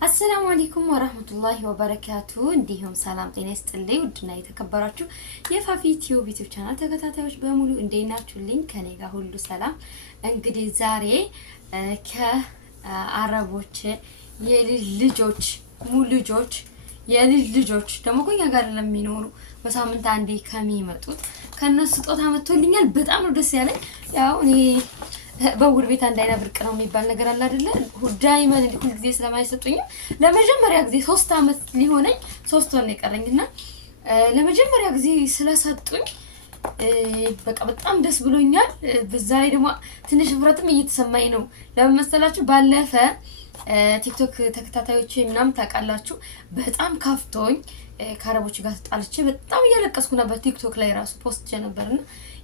አሰላሙ አለይኩም ወራህመቱላሂ ወበረካቱ። እንዲሁም ሰላም ጤና ይስጥልኝ። ውድና የተከበራችሁ የፋፊ ቲዩብ ቻናል ተከታታዮች በሙሉ እንዴት ናችሁልኝ? ከኔ ጋር ሁሉ ሰላም። እንግዲህ ዛሬ ከአረቦች የልጅ ልጆች የልጅ ልጆች ደግሞ ከኛ ጋር ለሚኖሩ በሳምንት አንዴ ከሚመጡት ከነሱ ስጦታ መጥቶልኛል። በጣም ነው ደስ ያለኝ። ያው እኔ በውር ቤት አንድ አይና ብርቅ ነው የሚባል ነገር አለ አይደለ? ዳይመንድ እንዲህ ሁሉ ጊዜ ስለማይሰጡኝ ለመጀመሪያ ጊዜ 3 አመት ሊሆነኝ 3 ወር ነው የቀረኝና ለመጀመሪያ ጊዜ ስለሰጡኝ በቃ በጣም ደስ ብሎኛል። በዛ ላይ ደግሞ ትንሽ ፍረትም እየተሰማኝ ነው። ለምን መሰላችሁ? ባለፈ ቲክቶክ ተከታታዮች ምናምን ታውቃላችሁ፣ በጣም ካፍቶኝ ከአረቦች ጋር ተጣልቼ በጣም እያለቀስኩ ነበር። ቲክቶክ ላይ ራሱ ፖስት ነበርና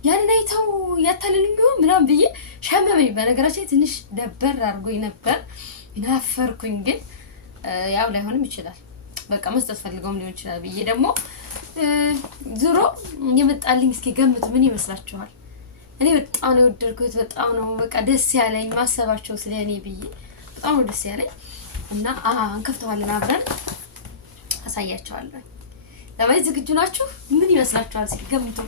ያንን አይተው ያታልልኝ ይሆን ምናምን ብዬ ሸመመኝ። በነገራችን ትንሽ ደበር አድርጎኝ ነበር፣ ናፈርኩኝ። ግን ያው ላይሆንም ይችላል፣ በቃ መስጠት ፈልገውም ሊሆን ይችላል ብዬ ደግሞ ዙሮ የመጣልኝ እስኪ ገምቱ፣ ምን ይመስላችኋል? እኔ በጣም ነው የወደድኩት፣ በጣም ነው በቃ ደስ ያለኝ። ማሰባቸው ስለኔ ብዬ በጣም ነው ደስ ያለኝ እና እንከፍተዋለን፣ አብረን አሳያቸዋለሁ። ለማየት ዝግጁ ናችሁ? ምን ይመስላችኋል? እስኪ ገምቱ፣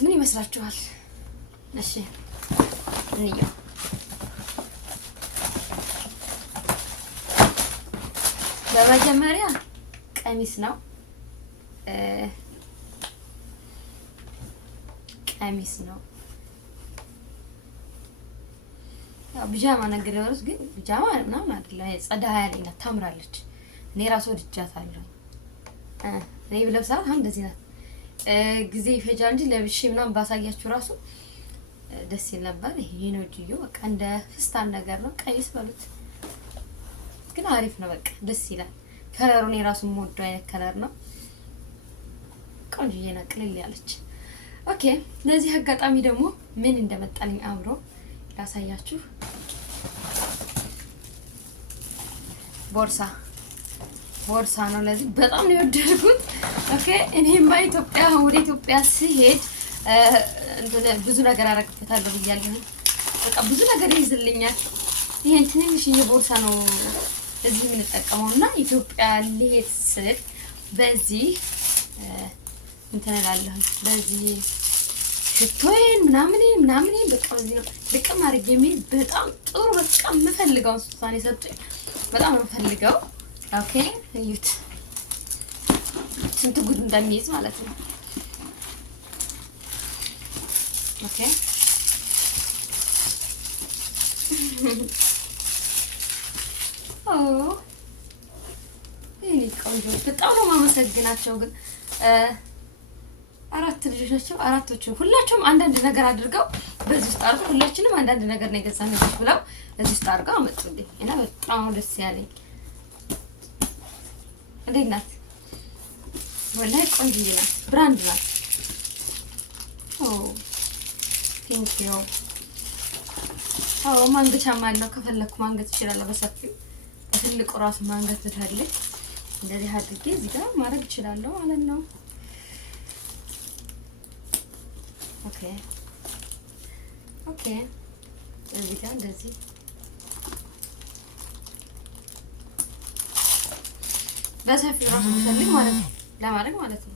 ምን ይመስላችኋል? እሺ እንየው። በመጀመሪያ ቀሚስ ነው። ያው ቢጃማ ነገር ያወሩት፣ ግን ቢጃማ ምናምን አይደለም። ጸዳ ያለኝ ናት፣ ታምራለች። እኔ ራሱ ወድጃታለሁ። እኔ ብለብሳት አሁን እንደዚህ ናት። ጊዜ ይፈጃል እንጂ ለብሼ ምናምን ባሳያችሁ ራሱ ደስ ይል ነበር። ይሄ ነው ጂዮ፣ በቃ እንደ ፍስታን ነገር ነው። ቀሚስ በሉት፣ ግን አሪፍ ነው። በቃ ደስ ይላል። ከለሩን የራሱ የምወደው አይነት ከለር ነው። ቆንጆዬ ነው፣ ቅልል ያለች። ኦኬ፣ ለዚህ አጋጣሚ ደግሞ ምን እንደመጣልኝ አብሮ ላሳያችሁ። ቦርሳ ነው። ለዚህ በጣም ነው የወደድኩት። ኦኬ፣ እኔማ ወደ ኢትዮጵያ ስሄድ ብዙ ነገር አረግበታለሁ ብያለሁ። በቃ ብዙ ነገር ይይዝልኛል። ይሄን ትንሽዬ ቦርሳ ነው እዚህ የምንጠቀመው እና ኢትዮጵያ ልሄድ ስል በዚህ እንትን እላለሁ። በዚህ ሽቶዬን ምናምን በቃ በዚህ ነው ልቅም አድርጌ የሚል በጣም ጥሩ በቃ የምፈልገውን ስጦታ ነው የሰጡኝ። በጣም ነው የምፈልገው። ኦኬ፣ እዩት ስንት ጉድ እንደሚይዝ ማለት ነው። ኦኬ፣ ይሄ ቆንጆ፣ በጣም ነው የማመሰግናቸው። ግን 4 ልጆች ናቸው። አራቶቹም ሁላቸውም አንዳንድ ነገር አድርገው በዚህ ውስጥ አድርገው ሁላችንም አንዳንድ ነገር ነው የገዛነው ብለው እዚህ ውስጥ አድርገው አመጡልኝ እና በጣም ደስ ያለኝ። እንዴት ናት? ወላሂ ቆንጆ ናት። ብራንድ ናት። ቴንክ ዩ። ማንገቻም አለው። ከፈለኩ ማንገት እችላለሁ። በሰፊው በትልቁ ራሱ ማንገት ብታለች እንደዚህ አድርጌ እዚህ ጋር ማድረግ እችላለሁ ማለት ነው። ኦኬ፣ እዚህ ጋር እንደዚህ በሰፊው ራሱ ፈልግ ማለት ነው ለማድረግ ማለት ነው።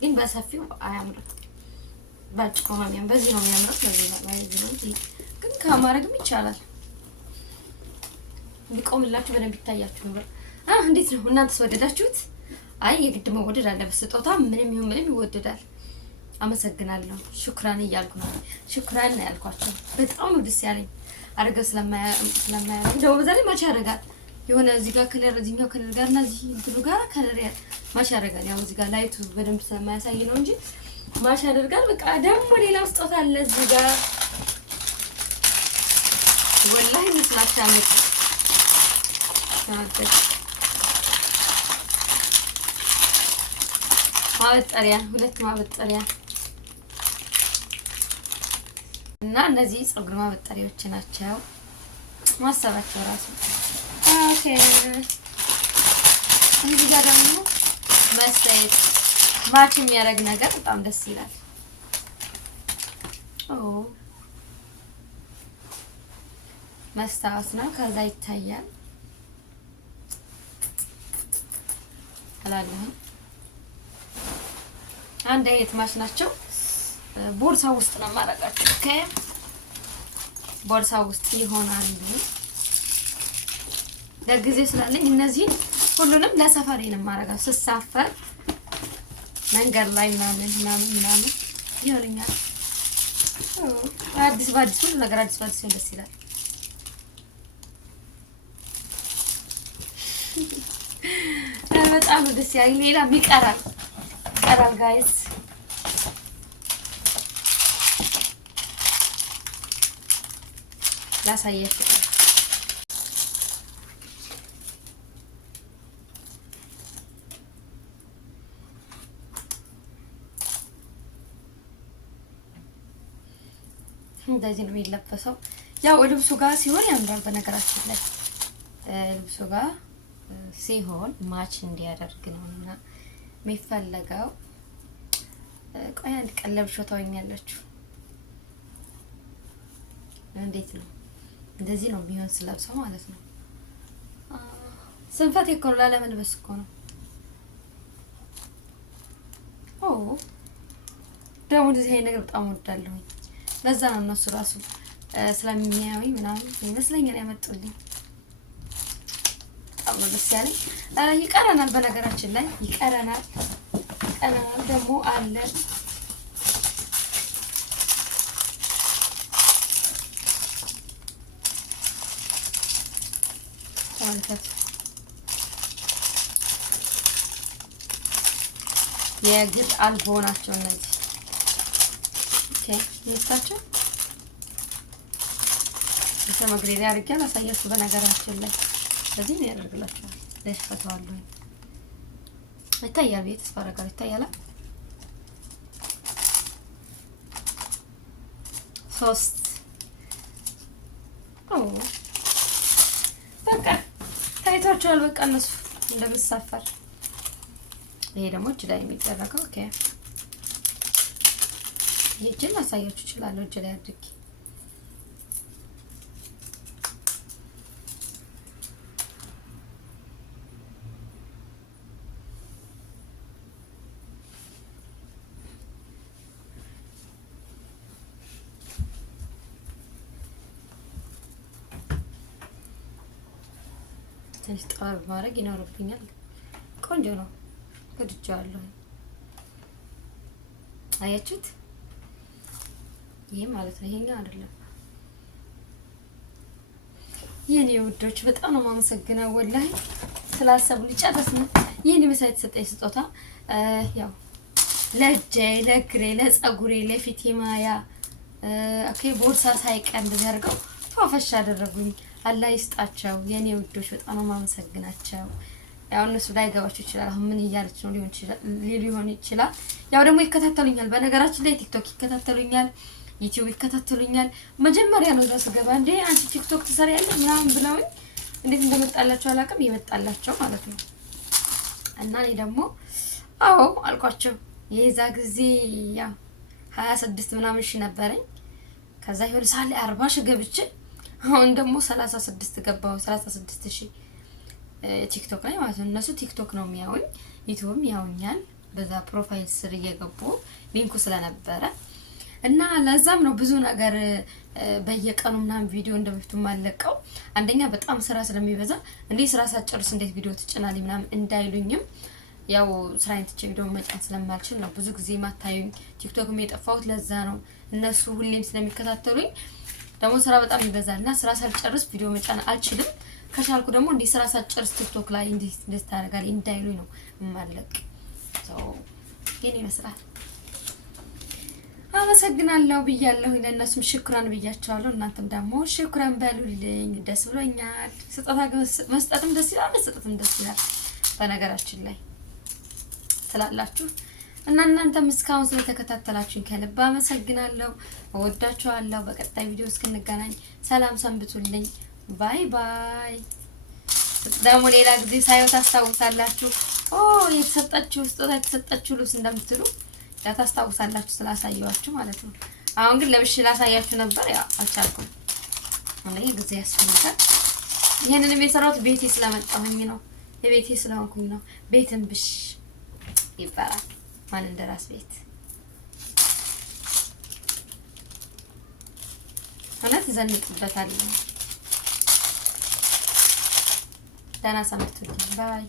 ግን በሰፊው አያምርም። ባጭቆ ነው የሚያምር። በዚህ ነው የሚያምረው። በዚህ ነው ግን ከማድረግም ይቻላል። እንዲቆምላችሁ በደንብ ይታያችሁ ነበር። እንዴት ነው እናንተስ ወደዳችሁት? አይ የግድ መወደድ አለበት። ስጦታ ምንም ይሁን ምንም ይወደዳል። አመሰግናለሁ። ሹክራን እያልኩ ነው። ሹክራን ነው ያልኳቸው። በጣም ነው ደስ ያለኝ። አድርገው ስለማያደርግ ደግሞ በዛ ላይ ማች ያደርጋል። የሆነ እዚህ ጋር ከለር እዚህኛው ከለር ጋር እና እዚህ እንትኑ ጋር ከለር ማች ያደርጋል። ያው እዚህ ጋር ላይቱ በደንብ ስለማያሳይ ነው እንጂ ማች ያደርጋል። በቃ ደግሞ ሌላ ስጦታ አለ እዚህ ጋር ወላሂ መስላቻ ነው። ማበጠሪያ፣ 2 ማበጠሪያ እና እነዚህ ፀጉር ማበጠሪያዎች ናቸው። ማሰባቸው ራሱ ኦኬ። እዚህ ጋር ደግሞ መስታየት ማች የሚያደርግ ነገር በጣም ደስ ይላል። መስታወት ነው። ከዛ ይታያል እላለሁ። አንድ አይነት ማች ናቸው። ቦርሳ ውስጥ ነው ማረጋቸው። ኦኬ ቦርሳ ውስጥ ይሆናሉ። ለጊዜው ስላለኝ እነዚህ ሁሉንም ለሰፈሬ ነው ማረጋው። ስሳፈር መንገድ ላይ ምናምን ይሆንኛል። አዲስ ባዲስ ሁሉ ነገር አዲስ ባዲስ ደስ ይላል። በጣም ደስ ያለኝ ሌላም ይቀራል ጋይስ። ላሳያችሁ እንደዚህ ነው የሚለበሰው። ያው ልብሱ ጋር ሲሆን ያምራል። በነገራችን ላይ ልብሱ ጋር ሲሆን ማች እንዲያደርግ ነውና የሚፈለገው። ቆይ አንድ ቀን ለብሼው ታወኛላችሁ። እንዴት ነው እንደዚህ ነው ቢሆን ስለብሰው ማለት ነው። ስንፈት እኮ ላለመልበስ እኮ ነው። ደግሞ እንደዚህ አይነት ነገር በጣም ወዳለሁ። ለዛ ነው እነሱ ራሱ ስለሚያዩኝ ምናምን ይመስለኛል ያመጡልኝ። በጣም ነው ደስ ያለኝ። ይቀረናል፣ በነገራችን ላይ ይቀረናል ደግሞ አለ ተመልከቱ። የግድ አልቦ ናቸው እነዚህ። ኦኬ ይስታቸው መግሬሪያ አድርጌ አላሳያችሁ። በነገራችን ላይ ስለዚህ ነው ያደርግላችኋል። ለሽፈታዋለሁ ይታያል። ቤት ተስፋ ይታያል። 3 በቃ ታይቷቸዋል። በቃ እነሱ እንደምሳፈር። ይሄ ደግሞ እጅ ላይ የሚደረገው ኦኬ። ይሄን አሳያችሁ እችላለሁ እጅ ላይ አድርጌ። ትንሽ ጠባብ ማድረግ ይኖርብኛል። ቆንጆ ነው፣ ወድጄዋለሁ። አያችሁት? ይሄ ማለት ነው፣ ይሄኛው አይደለም። የኔ ውዶች በጣም ነው የማመሰግነው ወላሂ ስላሰቡልኝ። ጨረስን። ይሄን መሳይ የተሰጠኝ ስጦታ ያው ለእጄ፣ ለእግሬ፣ ለፀጉሬ፣ ለፊቴ ማያ ኦኬ ቦርሳ ሳይቀር እንደዚህ አድርገው ፏፈሽ አደረጉኝ። አላህ ይስጣቸው የኔ ውዶች፣ በጣም ነው የማመሰግናቸው። ያው እነሱ ላይ ገባችሁ ይችላል። አሁን ምን እያለች ነው ሊሆን ይችላል። ያው ደግሞ ይከታተሉኛል። በነገራችን ላይ ቲክቶክ ይከታተሉኛል፣ ዩቲዩብ ይከታተሉኛል። መጀመሪያ ነው እዛ ስገባ እንዴ አንቺ ቲክቶክ ትሰሪያለሽ ምናምን ብለውኝ እንዴት እንደመጣላቸው አላውቅም፣ ይመጣላቸው ማለት ነው። እና እኔ ደግሞ አዎ አልኳቸው። የዛ ጊዜ ያው 26 ምናምን ሺህ ነበረኝ። ከዛ ይሁን ሳለ 40 ሺህ ገብቼ አሁን ደግሞ 36 ገባው። 36 ሺህ ቲክቶክ ላይ ማለት ነው። እነሱ ቲክቶክ ነው የሚያዩኝ፣ ዩቲዩብም ያዩኛል በዛ ፕሮፋይል ስር እየገቡ ሊንኩ ስለነበረ እና ለዛም ነው ብዙ ነገር በየቀኑ ምናምን ቪዲዮ እንደበፊቱ ማለቀው። አንደኛ በጣም ስራ ስለሚበዛ እንዴ ስራ ሳጨርስ እንዴት ቪዲዮ ትጭናለሽ ምናምን እንዳይሉኝም ያው ስራዬን ትቼ ቪዲዮ መጫን ስለማልችል ነው ብዙ ጊዜ ማታዩኝ። ቲክቶክም የጠፋሁት ለዛ ነው። እነሱ ሁሌም ስለሚከታተሉኝ ደግሞ ስራ በጣም ይበዛልና ስራ ሳልጨርስ ቪዲዮ መጫን አልችልም። ከቻልኩ ደግሞ እንዴ ስራ ሳልጨርስ ቲክቶክ ላይ እንዴት ታደርጋለህ እንዳይሉኝ ነው ማለቅ። ይሄን ይመስላል። አመሰግናለሁ ብያለሁ። ለእነሱም ሽክራን ብያቸዋለሁ። እናንተም ደግሞ ሽክራን በሉልኝ። ደስ ብሎኛል። ስጦታ መስጠትም ደስ ይላል፣ መስጠትም ደስ ይላል በነገራችን ላይ ስላላችሁ እና እናንተም እስካሁን ስለተከታተላችሁኝ ከልብ አመሰግናለሁ። እወዳችኋለሁ። በቀጣይ ቪዲዮ እስክንገናኝ ሰላም ሰንብቱልኝ። ባይ ባይ። ደግሞ ሌላ ጊዜ ሳይው ታስታውሳላችሁ። የተሰጣችሁ ስጦታ የተሰጣችሁ ልብስ እንደምትሉ ያ ታስታውሳላችሁ ስላሳየዋችሁ ማለት ነው። አሁን ግን ለብሼ ላሳያችሁ ነበር፣ ያው አልቻልኩም። አንዴ ጊዜ ያስፈልጋል። ይሄንን የሰራሁት ቤቴ ስለመጣሁኝ ነው። የቤቴ ስለሆንኩኝ ነው። ቤትን ብሽ ይባላል ማን እንደራስ ቤት ማለት ዘንጥበታል። ደህና ሰንብቱልኝ ባይ